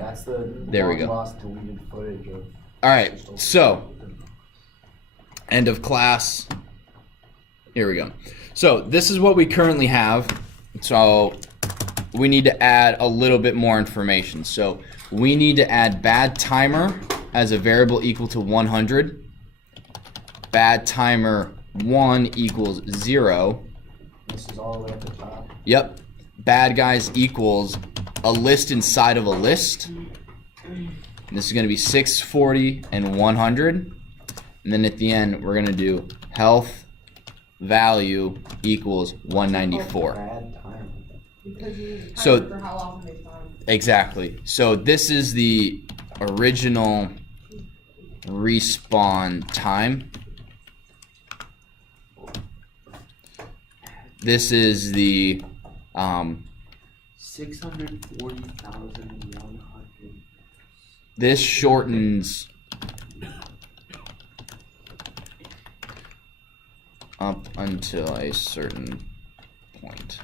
That's the there we go. lost deleted footage of. All right, so end of class. Here we go. So this is what we currently have. So we need to add a little bit more information. So we need to add bad timer as a variable equal to 100. Bad timer 1 equals 0. This is all the way at the top. Yep. Bad guys equals a list inside of a list. And this is going to be 640 and 100. And then at the end, we're going to do health value equals 194. Bad time. Because you So- for how often they spawn. Exactly. So this is the original respawn time. This is the 640,100. this shortens up until a certain point.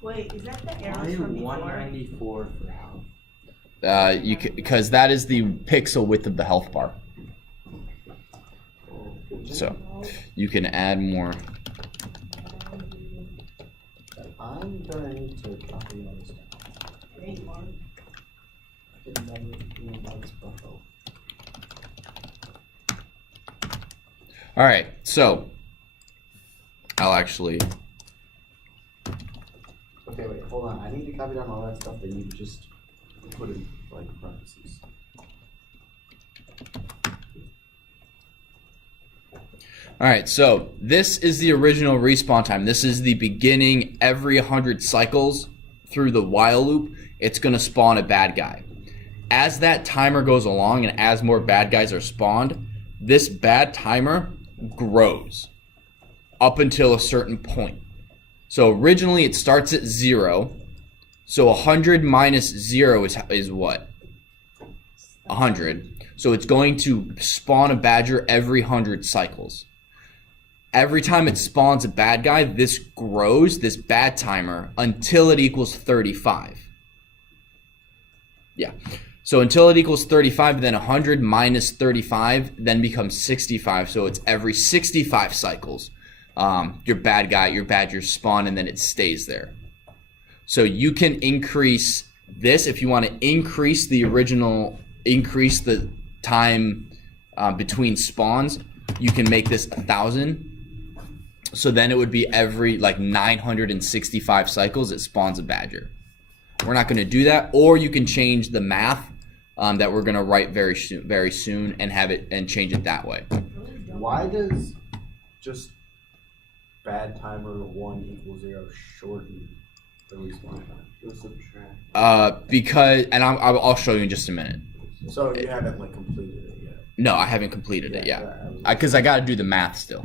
Wait, is that the Why arrows from before? 194 for health? Because that is the pixel width of the health bar. So you can add more. I'm gonna need to copy all this stuff. Wait, Mark. I didn't know about this buffer. All right, so I'll actually. Okay, wait, hold on. I need to copy down all that stuff that you just put in like parentheses. All right, so this is the original respawn time. This is the beginning. Every 100 cycles through the while loop, it's going to spawn a bad guy. As that timer goes along and as more bad guys are spawned, this bad timer grows up until a certain point. So originally it starts at 0. So 100 minus 0 is what? 100. So it's going to spawn a badger every 100 cycles. Every time it spawns a bad guy, this grows, this bad timer, until it equals 35. Yeah. So until it equals 35, then 100 minus 35 then becomes 65. So it's every 65 cycles. Your bad guy, your badger spawn, and then it stays there. So you can increase this if you want to increase the time between spawns. You can make this 1,000. So then it would be every like 965 cycles it spawns a badger. We're not going to do that, or you can change the math that we're going to write very soon, and have it and change it that way. Why does just bad timer 1 equals 0 shorten the respawn time? You'll subtract. Because, and I'll show you in just a minute. So you haven't like completed it yet? No, I haven't completed it yet. Because I got to do the math still.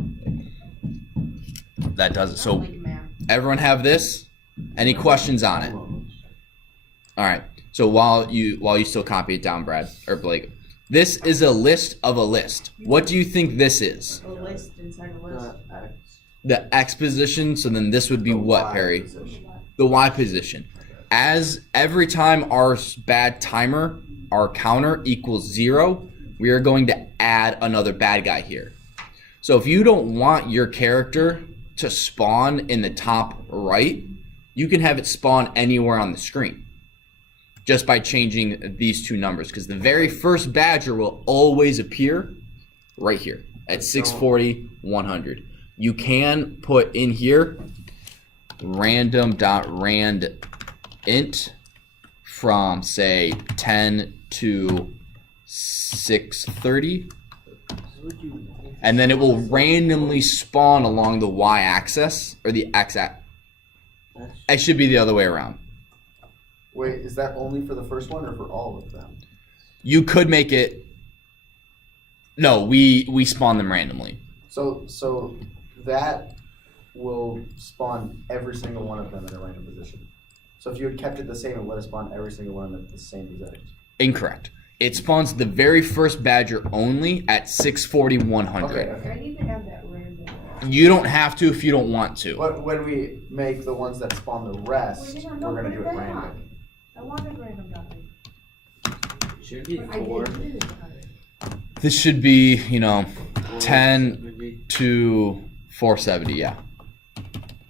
That does it. So everyone have this? Any questions on it? All right. So while you still copy it down, Brad or Blake, this is a list of a list. What do you think this is? A list inside a list. X. The X position. So then this would be what, Perry? The Y position. As every time our bad timer, our counter equals 0, we are going to add another bad guy here. So if you don't want your character to spawn in the top right, you can have it spawn anywhere on the screen just by changing these two numbers, because the very first badger will always appear right here at 640, 100. You can put in here random.randint from say 10 to 630. And then it will randomly spawn along the y-axis or the x-axis. It should be the other way around. Wait, is that only for the first one or for all of them? You could make it. No, we spawn them randomly. So that will spawn every single one of them in a random position. So if you had kept it the same, it would have spawned every single one at the same percentage. Incorrect. It spawns the very first badger only at 640, 100. Okay. I need to have that random. You don't have to if you don't want to. But when we make the ones that spawn the rest, Wait, we're gonna put do it back random. on. I wanted random nothing. Should be But I 4. didn't do this time. This should be, 10 to 470, yeah.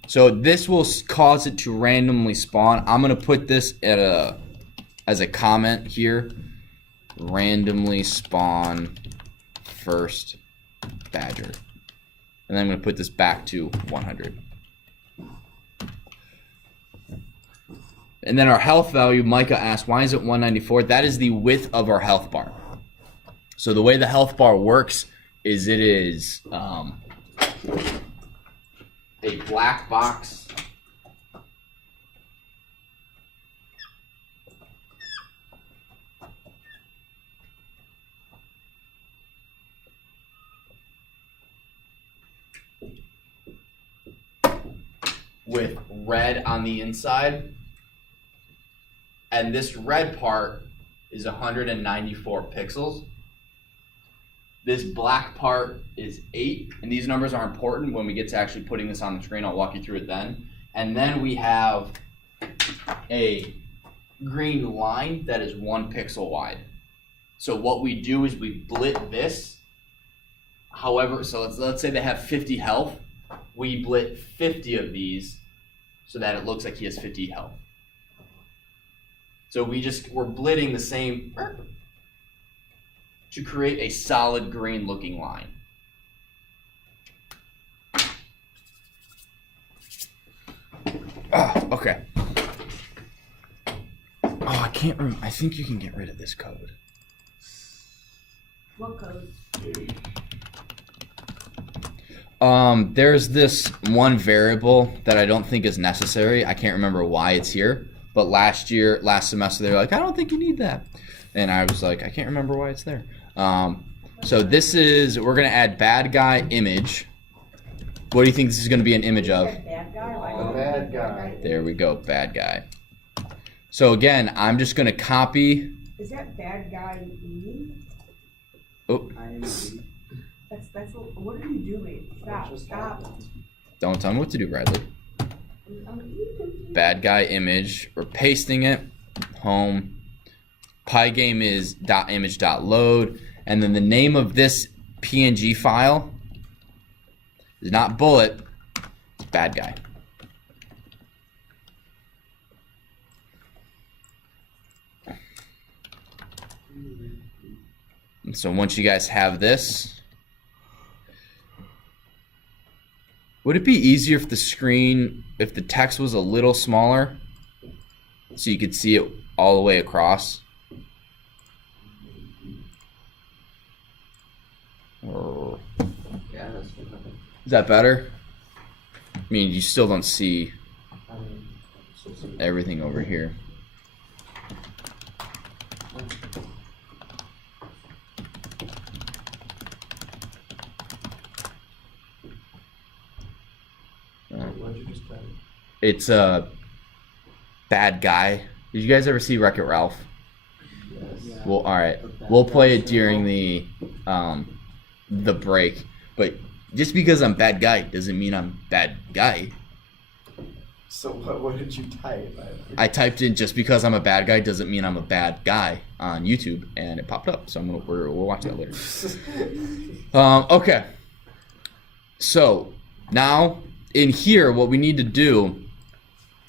So this will cause it to randomly spawn. I'm gonna put this as a comment here. Randomly spawn first badger. And then I'm gonna put this back to 100. And then our health value, Micah asked, why is it 194? That is the width of our health bar. So the way the health bar works is it is a black box. With red on the inside. And this red part is 194 pixels. This black part is 8, and these numbers are important when we get to actually putting this on the screen. I'll walk you through it then. And then we have a green line that is 1 pixel wide. So what we do is we blit this. However, so let's say they have 50 health. We blit 50 of these so that it looks like he has 50 health. So we're blitting the same to create a solid green looking line. Okay. Oh, I can't remember. I think you can get rid of this code. What code? There's this one variable that I don't think is necessary. I can't remember why it's here. But last semester, they were like, I don't think you need that. And I was like, I can't remember why it's there. So we're going to add bad guy image. What do you think this is going to be an image of? Bad guy? The bad guy. There we go, bad guy. So again, I'm just going to copy. Is that bad guy me? Oh, That's what are you doing? Stop. don't tell me what to do, Bradley. Bad guy image. We're pasting it. Home. Pygame is .image.load. And then the name of this PNG file is not bullet. It's bad guy. And so once you guys have this, would it be easier if the text was a little smaller so you could see it all the way across? Or Yeah, that's fine. is that better? I mean, you still don't see everything over here. What'd you just type? It's a bad guy. Did you guys ever see Wreck-It Ralph? Yes. Well, all right. We'll play it during the break. But just because I'm bad guy doesn't mean I'm bad guy. So what did you type? I typed in just because I'm a bad guy doesn't mean I'm a bad guy on YouTube, and it popped up. So we'll watch that later. Okay. So now in here, what we need to do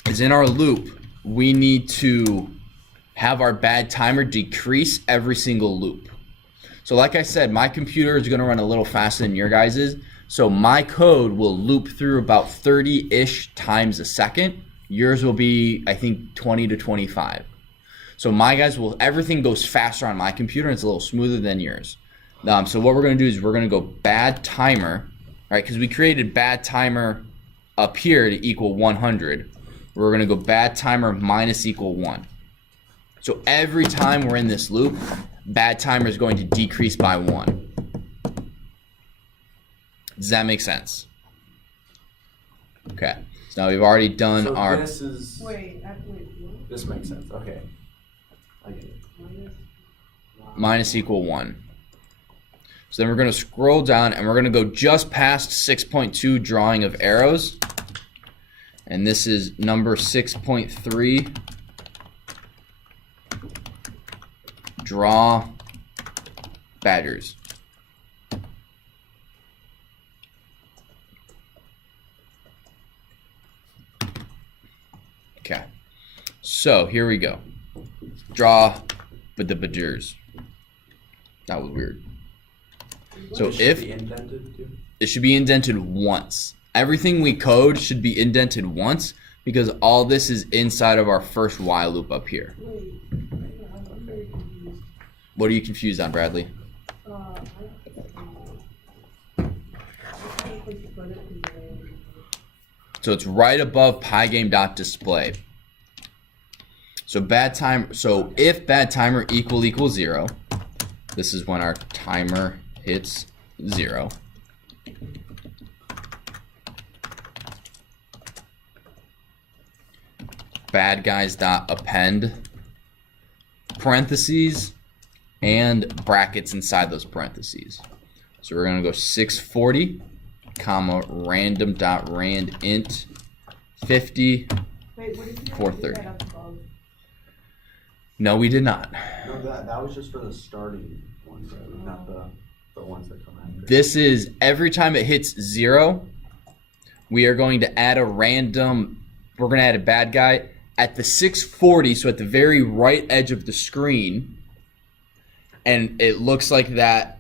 is in our loop, we need to have our bad timer decrease every single loop. So like I said, my computer is going to run a little faster than your guys's. So my code will loop through about 30-ish times a second. Yours will be, I think, 20 to 25. So my guys everything goes faster on my computer and it's a little smoother than yours. So what we're going to do is we're going to go bad timer, right? Because we created bad timer up here to equal 100. We're going to go bad timer minus equal 1. So every time we're in this loop, bad timer is going to decrease by 1. Does that make sense? Okay. So now we've already done So our... this is. Wait, what? This makes sense. Okay. I get it. Minus minus equal 1. So then we're going to scroll down and we're going to go just past 6.2 drawing of arrows. And this is number 6.3. Draw badgers. Okay. So here we go. Draw the badgers. That was weird. So It should if be indented too. it should be indented once. Everything we code should be indented once because all this is inside of our first while loop up here. Wait, I'm very confused. What are you confused on, Bradley? I can't put it in there. So it's right above Pygame.display. So if bad timer equals 0, this is when our timer hits 0. Bad guys dot append parentheses and brackets inside those parentheses. So we're gonna go 640 comma random dot rand int 50. Wait, what did you 430. that up above? No, we did not. No, that was just for the starting ones, right? Not the ones that come after. This is every time it hits 0, we are going to add a random, we're going to add a bad guy at the 640, so at the very right edge of the screen. And it looks like that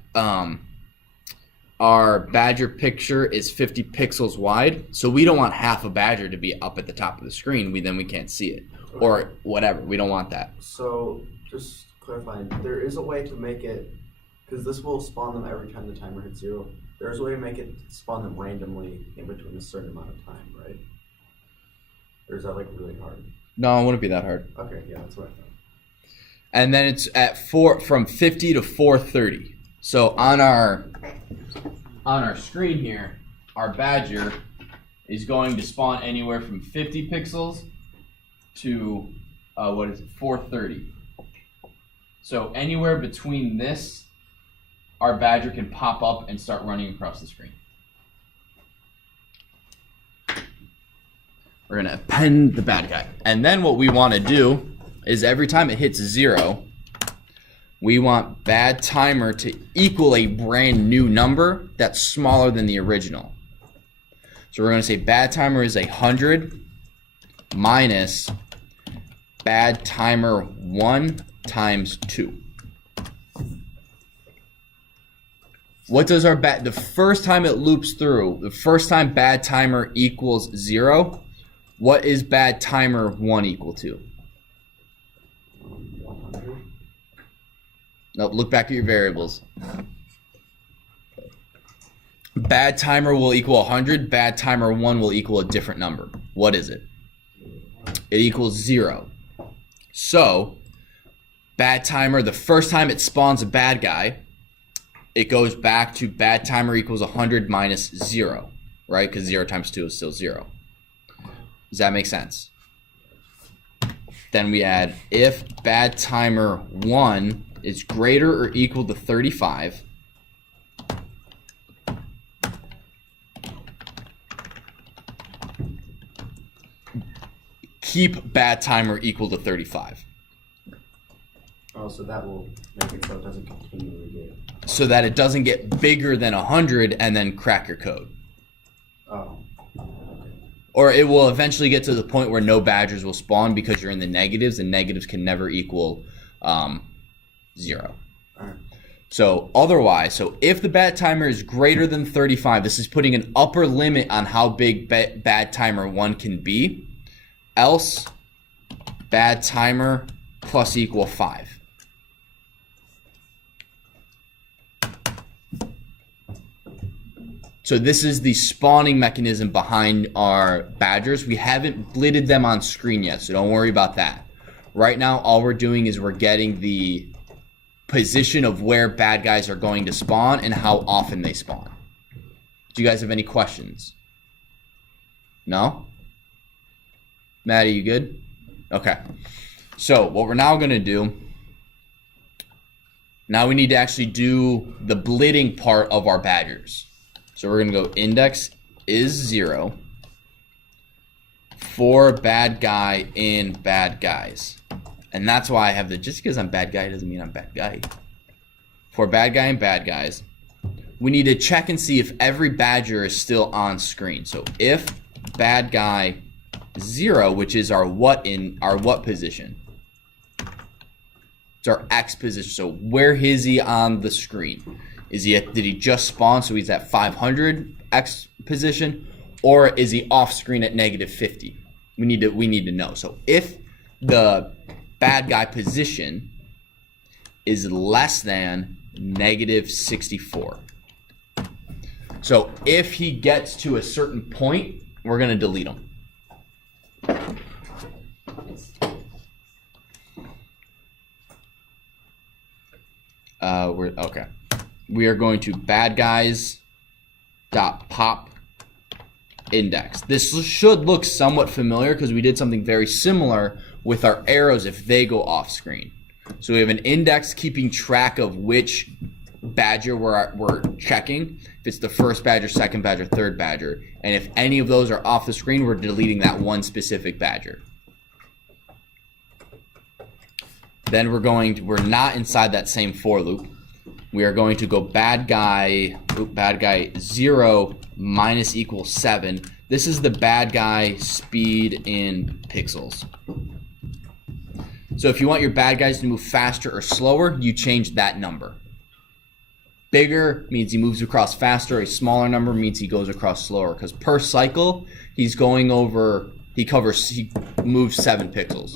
our badger picture is 50 pixels wide. So we don't want half a badger to be up at the top of the screen. Then we can't see it. Or whatever. We don't want that. So just clarifying, there is a way to make it, because this will spawn them every time the timer hits 0. There's a way to make it spawn them randomly in between a certain amount of time, right? Or is that like really hard? No, it wouldn't be that hard. Okay, yeah, that's what I thought. And then it's at from 50 to 430. So on our screen here, our badger is going to spawn anywhere from 50 pixels to 430. So anywhere between this, our badger can pop up and start running across the screen. We're gonna append the bad guy. And then what we wanna do is every time it hits 0, we want bad timer to equal a brand new number that's smaller than the original. So we're gonna say bad timer is 100 minus bad timer 1 times 2. What does our the first time it loops through, the first time bad timer equals 0, what is bad timer 1 equal to? 100. Nope, look back at your variables. Bad timer will equal 100, bad timer 1 will equal a different number. What is it? It equals 0. So, bad timer, the first time it spawns a bad guy, it goes back to bad timer equals 100 minus 0, right? Because 0 times 2 is still 0. Does that make sense? Then we add if bad timer 1 is greater or equal to 35, keep bad timer equal to 35. Oh, so that will make it so it doesn't continually get. So that it doesn't get bigger than 100 and then crack your code. Oh. Or it will eventually get to the point where no badgers will spawn because you're in the negatives, and negatives can never equal 0. Alright. So otherwise, so if the bad timer is greater than 35, this is putting an upper limit on how big bad timer 1 can be. Else, bad timer plus equal 5. So this is the spawning mechanism behind our badgers. We haven't blidded them on screen yet, so don't worry about that. Right now, all we're doing is we're getting the position of where bad guys are going to spawn and how often they spawn. Do you guys have any questions? No? Maddie, you good? Okay. So what we're now going to do, Now we need to actually do the blitting part of our badgers. So we're going to go index is 0 for bad guy in bad guys. And that's why I have the, just because I'm bad guy doesn't mean I'm bad guy. For bad guy and bad guys, we need to check and see if every badger is still on screen. So if bad guy 0, which is our what position. It's our X position. So where is he on the screen? Is he did he just spawn so he's at 500 X position, or is he off screen at -50? We need to know. So if the bad guy position is less than -64. So if he gets to a certain point, we're gonna delete him. We are going to bad guys dot pop index. This should look somewhat familiar because we did something very similar with our arrows if they go off screen. So we have an index keeping track of which badger we're checking. If it's the first badger, second badger, third badger, and if any of those are off the screen, we're deleting that one specific badger. Then we're not inside that same for loop. We are going to go bad guy 0 minus equals 7. This is the bad guy speed in pixels. So if you want your bad guys to move faster or slower, you change that number. Bigger means he moves across faster. A smaller number means he goes across slower. Because per cycle, he moves 7 pixels.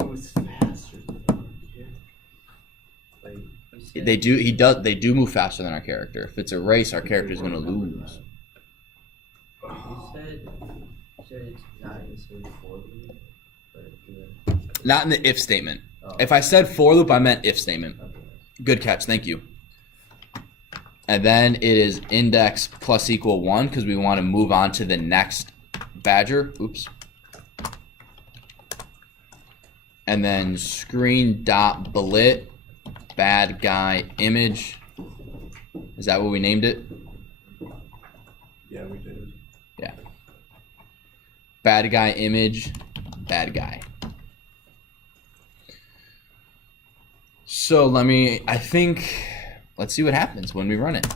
They do move faster than our character. If it's a race, our character is going to lose. You said it's not necessarily for loop, but Not in the if statement. If I said for loop, I meant if statement. Good catch, thank you. And then it is index plus equal 1 because we want to move on to the next badger. Oops. And then screen dot blit bad guy image. Is that what we named it? Yeah, we did. Yeah. Bad guy image, bad guy. So let's see what happens when we run it.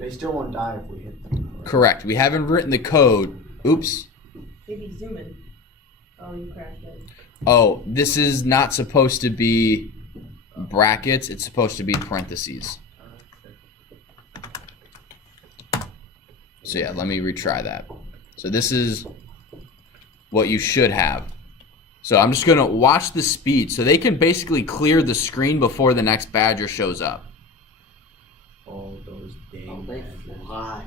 They still won't die if we hit them. Right? Correct. We haven't written the code. Oops. Maybe zoom in. Oh, you crashed it. Oh, this is not supposed to be brackets. It's supposed to be parentheses. So yeah, let me retry that. So this is what you should have. So I'm just going to watch the speed. So they can basically clear the screen before the next badger shows up. All those dang they fly.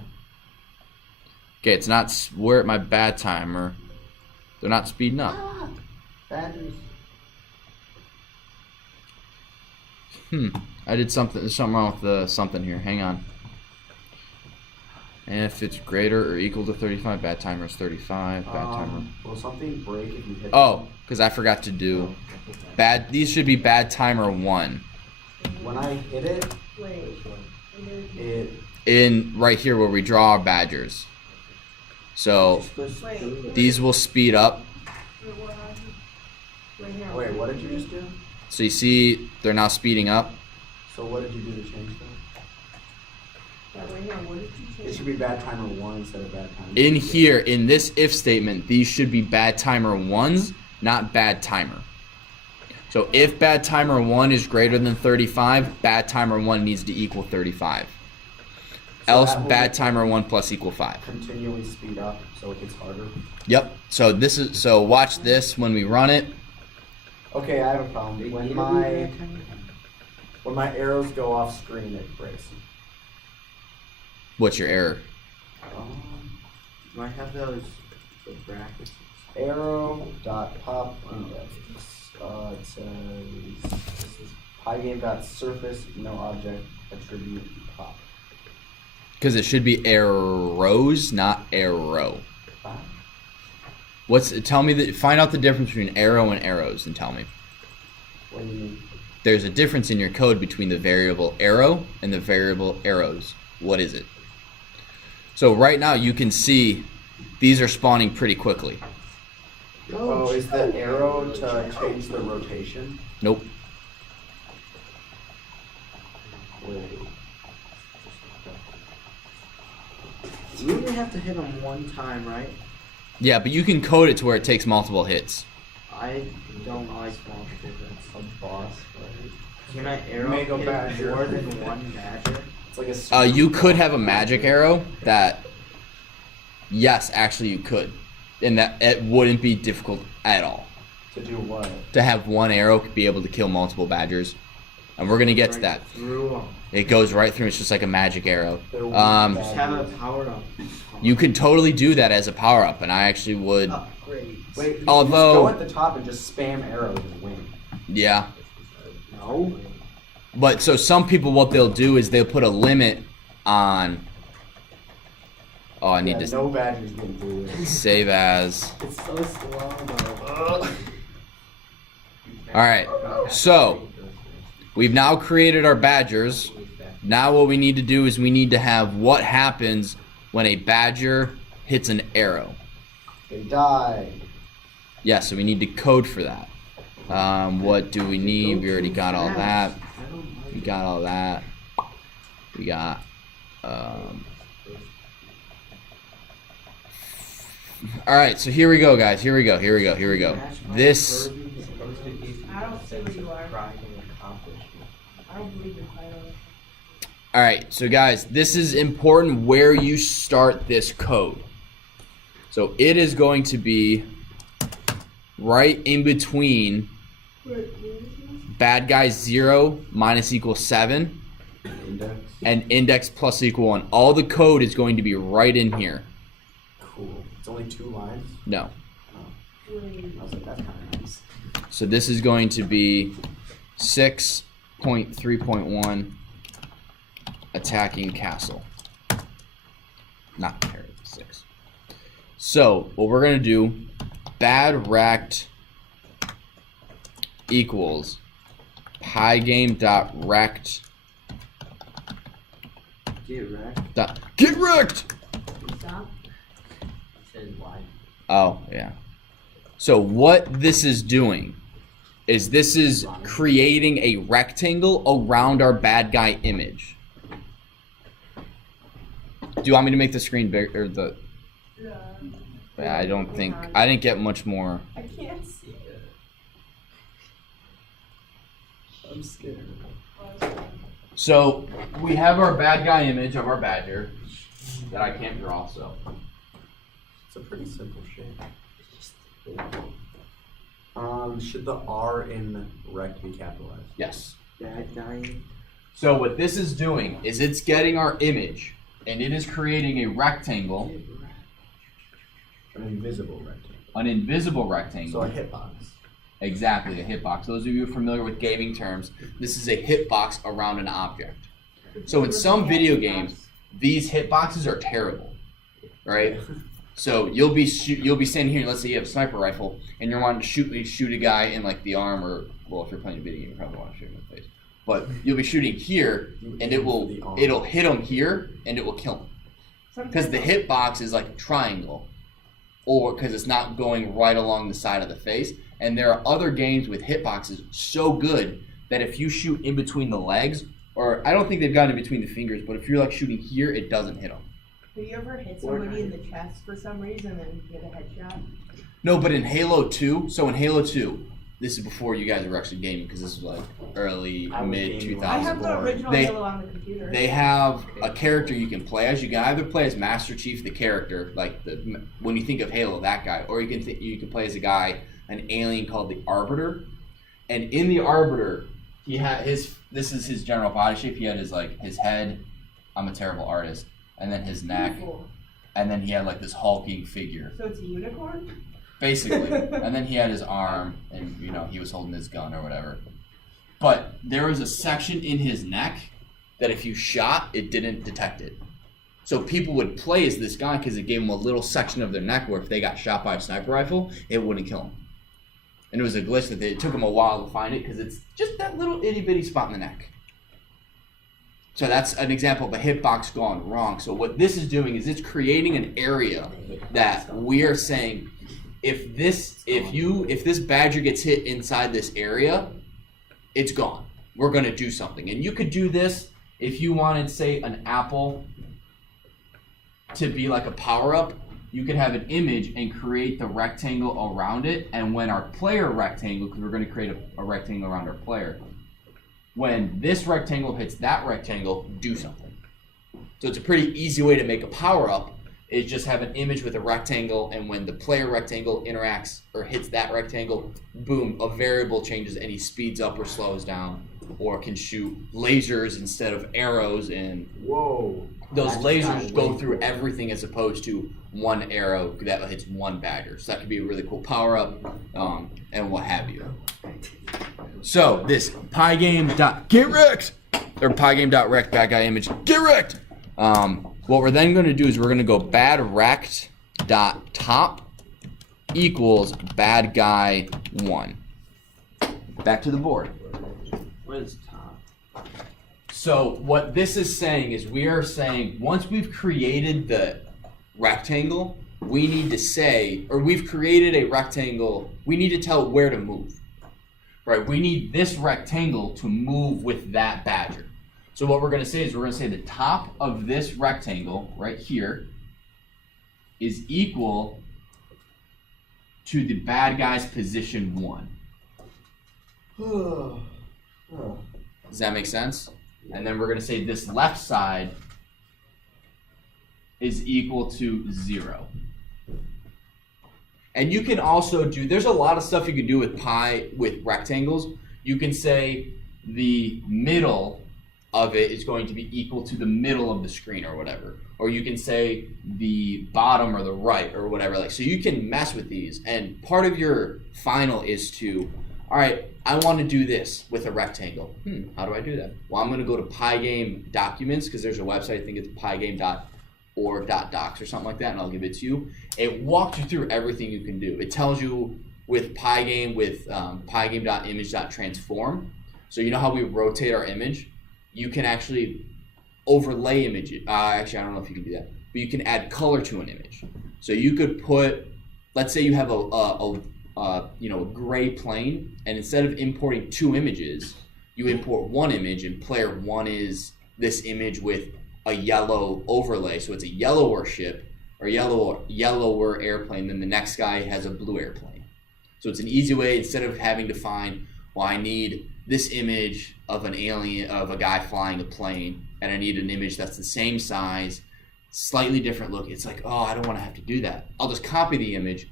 Okay, it's not, we're at my bad timer. They're not speeding up. badgers. I did something, there's something wrong with the something here. Hang on. And if it's greater or equal to 35, bad timer is 35, bad timer. Will something break if you hit Oh, because I forgot to do bad, these should be bad timer 1. When I hit it, Wait. it In right here where we draw our badgers. So Wait. these will speed up. Wait, what did you just do? So you see they're now speeding up. So what did you do to change that? Right here, what did you It change? should be bad timer 1 instead of bad timer In 2. here, in this if statement, these should be bad timer 1s, not bad timer. So if bad timer 1 is greater than 35, bad timer 1 needs to equal 35. Else that will bad timer 1 plus equal 5. Continually speed up so it gets harder. Yep. So watch this when we run it. Okay, I have a problem. When my arrows go off screen, it breaks. What's your error? Do I have those brackets? Arrow dot pop index. It says Pygame dot surface no object attribute pop. Because it should be arrows, not arrow. Wow. Find out the difference between arrow and arrows and tell me. What do you mean? there's a difference in your code between the variable arrow and the variable arrows. What is it? So right now you can see these are spawning pretty quickly. Oh, is the arrow to change the rotation? Nope. Wait. You only have to hit them one time, right? Yeah, but you can code it to where it takes multiple hits. I don't like multiple hits. A boss, right? Can I arrow Mega hit badger. more than one badger? It's like a You could have a magic arrow that, yes, actually you could. And that it wouldn't be difficult at all. to do what? To have one arrow be able to kill multiple badgers. And we're going to get to that. Through them. It goes right through. It's just like a magic arrow. Just have it powered up. You can totally do that as a power-up, and I actually would. Upgrade. Wait, you Although- just go at the top and just spam arrows and win. Yeah. No. But so some people, what they'll do is they'll put a limit on. Oh, I need Yeah, to no badgers can do it. save as. It's so slow though. Alright, so we've now created our badgers. Now what we need to do is we need to have what happens when a badger hits an arrow. They die. Yeah, so we need to code for that. What do we need? We already got all that. We got all that. We got alright, so here we go, guys. Here we go. This I don't see where you are. I don't believe your title. alright, so guys, this is important where you start this code. So it is going to be right in between bad guy 0 minus equals 7 Index. and index plus equal 1. All the code is going to be right in here. Cool. It's only 2 lines. No. I was like, that's kind of nice. So this is going to be 6.3.1 attacking castle. Not compared to 6. So what we're going to do, bad rect equals pygame.rect. Get wrecked. Get wrecked! Stop. Said why? Oh, yeah. So what this is doing is this is creating a rectangle around our bad guy image. Do you want me to make the screen bigger? Or the? Yeah, I don't think I didn't get much more. I can't see it. I'm scared. So we have our bad guy image of our badger that I can't draw. So It's a pretty simple shape. Should the R in rect be capitalized? yes. Bad guy. So what this is doing is it's getting our image and it is creating a rectangle, An invisible rectangle. an invisible So rectangle. a hitbox. Exactly, a hitbox. Those of you familiar with gaming terms, this is a hitbox around an object. So in some video games, these hitboxes are terrible, right? So you'll be standing here. Let's say you have a sniper rifle, and you're wanting to shoot a guy in like the arm, or well, if you're playing a video game, you probably want to shoot him in the face. But you'll be shooting here, and it'll hit him here, and it will kill him because the hitbox is like a triangle, or because it's not going right along the side of the face. And there are other games with hitboxes so good that if you shoot in between the legs, or I don't think they've gotten in between the fingers, but if you're like shooting here, it doesn't hit them. Have you ever hit somebody in the chest for some reason and get a headshot? No, but in Halo 2, so in Halo 2, this is before you guys were actually gaming because this was like early, I was mid gaming 2000s. I have the original They- Halo on the computer. They have a character you can play as. You can either play as Master Chief, the character, like when you think of Halo, that guy, or you can play as a guy, an alien called the Arbiter. And in the Arbiter, he had this is his general body shape. He had his head. I'm a terrible artist, and then his neck, Beautiful. and then he had like this hulking figure, So it's a unicorn? basically. And then he had his arm, and he was holding his gun or whatever. But there was a section in his neck that if you shot, it didn't detect it. So people would play as this guy because it gave them a little section of their neck where if they got shot by a sniper rifle, it wouldn't kill them. And it was a glitch that it took them a while to find it because it's just that little itty bitty spot in the neck. So that's an example of a hitbox gone wrong. So what this is doing is it's creating an area that we are saying if this badger gets hit inside this area, it's gone. We're gonna do something. And you could do this if you wanted, say, an apple to be like a power-up. You could have an image and create the rectangle around it, and when our player rectangle, because we're going to create a rectangle around our player, when this rectangle hits that rectangle, do something. So it's a pretty easy way to make a power-up, is just have an image with a rectangle, and when the player rectangle interacts or hits that rectangle, boom, a variable changes and he speeds up or slows down, or can shoot lasers instead of arrows, and Whoa. those lasers go through everything as opposed to one arrow that hits one badger. So that could be a really cool power-up, and what have you. So this Pygame.get wrecked, or Pygame.wrecked bad guy image, get wrecked. What we're then going to do is we're going to go badwrecked.top equals bad guy 1. Back to the board. What is top? So what this is saying is we are saying once we've created the rectangle, we need to say, or we've created a rectangle, we need to tell it where to move. Right? We need this rectangle to move with that badger. So what we're going to say is we're going to say the top of this rectangle right here is equal to the bad guy's position 1. Does that make sense? And then we're going to say this left side is equal to 0. And you can also do, there's a lot of stuff you can do with rectangles. You can say the middle of it is going to be equal to the middle of the screen or whatever. Or you can say the bottom or the right or whatever. Like, so you can mess with these. And part of your final is to, all right, I want to do this with a rectangle. How do I do that? Well, I'm going to go to Pygame documents because there's a website, I think it's pygame.org.docs or something like that, and I'll give it to you. It walks you through everything you can do. It tells you with Pygame, with pygame.image.transform. So you know how we rotate our image? You can actually overlay images. Actually, I don't know if you can do that, but you can add color to an image. So you could put, let's say you have a gray plane, and instead of importing 2 images, you import 1 image, and player 1 is this image with a yellow overlay. So it's a yellower ship or yellower airplane, then the next guy has a blue airplane. So it's an easy way, instead of having to find, well, I need this image of an alien, of a guy flying a plane, and I need an image that's the same size, slightly different look. It's like, oh, I don't want to have to do that. I'll just copy the image,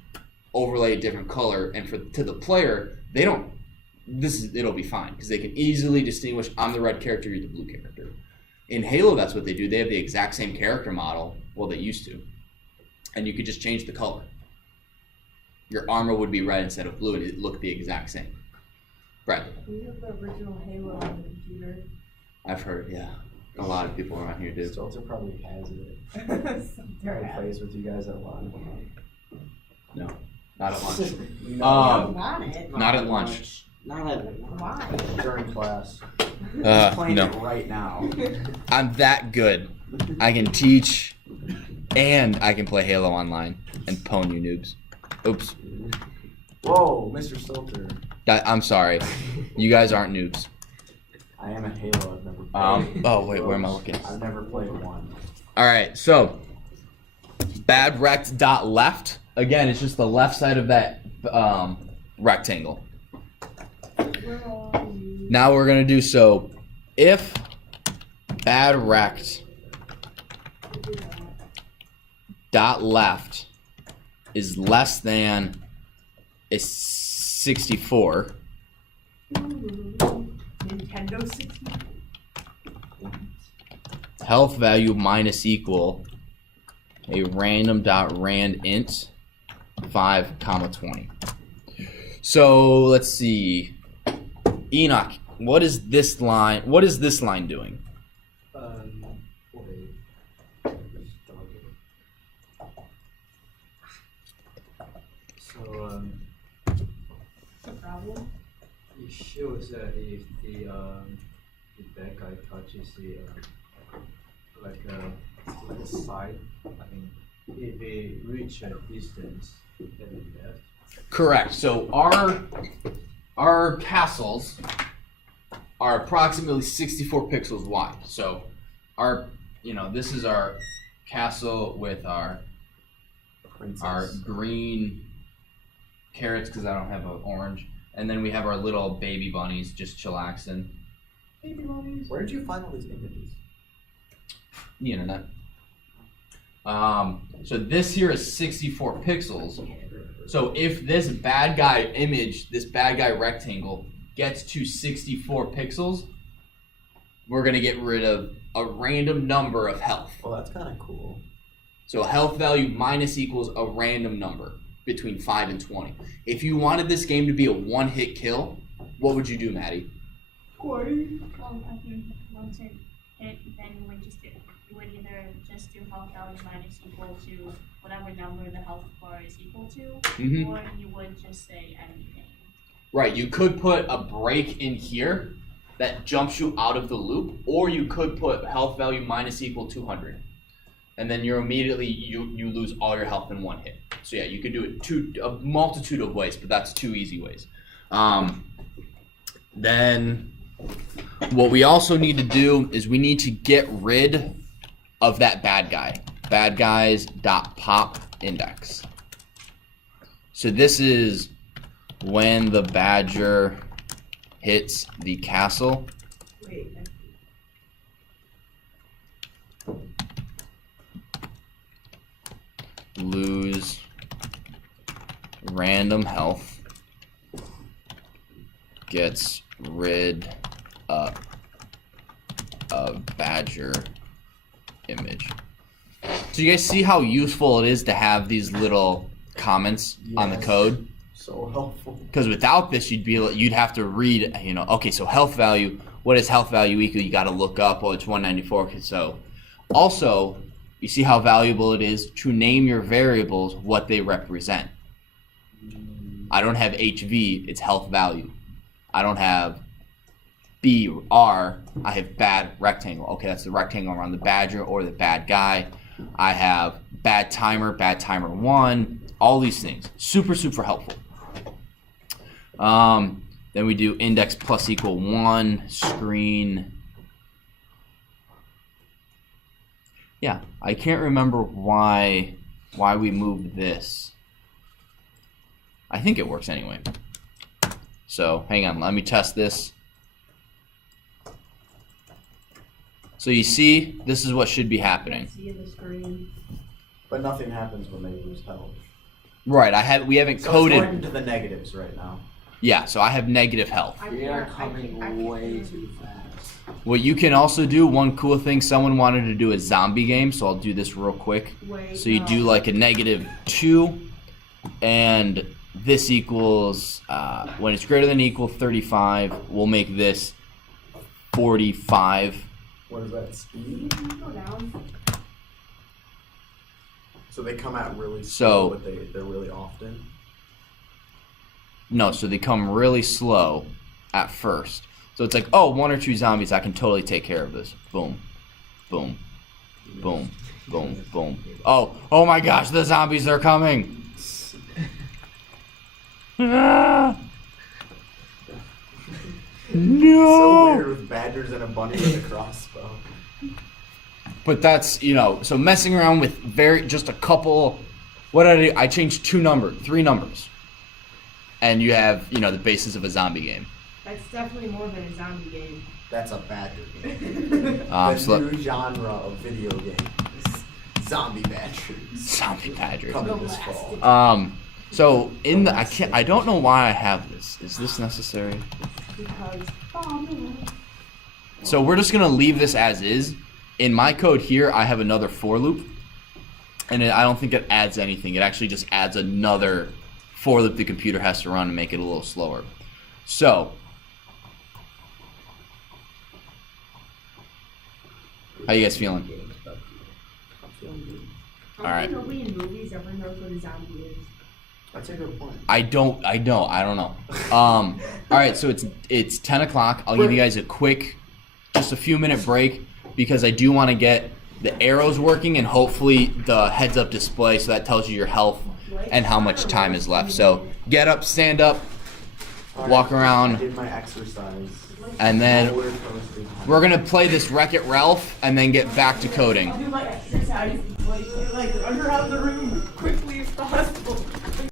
overlay a different color, and to the player, it'll be fine because they can easily distinguish, I'm the red character, you're the blue character. In Halo, that's what they do. They have the exact same character model. Well, they used to. And you could just change the color. Your armor would be red instead of blue, and it looked the exact same. Right. We have the original Halo on the computer. I've heard, yeah. A lot of people around here do. Stelter probably has it. There He plays with you guys at lunch. No, not at lunch. You don't want it. Not at lunch. Not at Why? During class. He's playing no. it right now. I'm that good. I can teach, and I can play Halo online and pwn you noobs. Oops. Whoa, Mr. Stelter. I'm sorry. You guys aren't noobs. I am at Halo. I've never played. Oh, wait, where am I looking? I've never played one. All right, so badwrecked.left. Again, it's just the left side of that rectangle. Now we're going to do so if badwrecked.left is less than a 64. Nintendo 64. Health value minus equal a random.randint 5,20. So let's see. Enoch, what is this line doing? shows that if the bad guy touches the like a side, I mean, if they reach a distance, then they left. Correct. So our castles are approximately 64 pixels wide. So this is our castle with our green carrots because I don't have an orange, and then we have our little baby bunnies just chillaxing. Baby bunnies. Where did you find all these images? The internet. So this here is 64 pixels. So if this bad guy image, this bad guy rectangle gets to 64 pixels, we're gonna get rid of a random number of health. Well, that's kind of cool. So health value minus equals a random number between 5 and 20. If you wanted this game to be a one-hit kill, what would you do, Maddie? 40. Well, I think once it hit, then you would either just do health value minus equal to whatever number the health bar is equal to, Mhm. or you would just say anything. Right, you could put a break in here that jumps you out of the loop, or you could put health value minus equal 200. And then you're immediately, you lose all your health in one hit. So yeah, you could do it a multitude of ways, but that's 2 easy ways. Then what we also need to do is we need to get rid of that bad guy. Bad guys.pop index. So this is when the badger hits the castle. Wait. Lose random health. Gets rid of badger image. So you guys see how useful it is to have these little comments on the Yes. code? So helpful. Because without this, you'd have to read, okay, so health value, what is health value equal? You got to look up, it's 194. So also, you see how valuable it is to name your variables what they represent. I don't have HV, it's health value. I don't have BR, I have bad rectangle. Okay, that's the rectangle around the badger or the bad guy. I have bad timer 1, all these things. Super, super helpful. Then we do index plus equal 1, screen. Yeah, I can't remember why we moved this. I think it works anyway. So hang on, let me test this. So you see, this is what should be happening. See the screen. But nothing happens when they lose health. Right, we haven't So coded. it's going into the negatives right now. Yeah, so I have negative health. We are coming way too fast. What you can also do, one cool thing, someone wanted to do a zombie game, so I'll do this real quick. Wait, So you no. do like a -2, and this equals, when it's greater than or equal 35, we'll make this 45. What is that, speed? Go down. So they come out really So- slow, but they're really often. No, so they come really slow at first. So it's like, 1 or 2 zombies, I can totally take care of this. Boom, boom, boom, boom, boom. Oh my gosh, the zombies are coming. Ah! So No. weird with badgers and a bunny with a crossbow. But that's, so messing around with just a couple, what did I do? I changed 3 numbers. And you have, the basis of a zombie game. That's definitely more than a zombie game. That's a badger game. The So- new genre of video games. Zombie badgers. Zombie badger. Coming this fall. So I don't know why I have this. Is this necessary? Because So we're just gonna leave this as is. In my code here, I have another for loop, and I don't think it adds anything. It actually just adds another for loop the computer has to run and make it a little slower. So, how you guys feeling? All right. Nobody in movies ever knows what a zombie is. That's a good point. I don't know. All right, so it's 10 o'clock. I'll give you guys just a few minute break because I do want to get the arrows working and hopefully the heads up display so that tells you your health and how much time is left. So get up, stand up, walk I around, did my exercise. and then Roller coaster time. we're gonna play this Wreck-It Ralph and then get back to coding. Do my exercise. Like, under out of the room. Quick.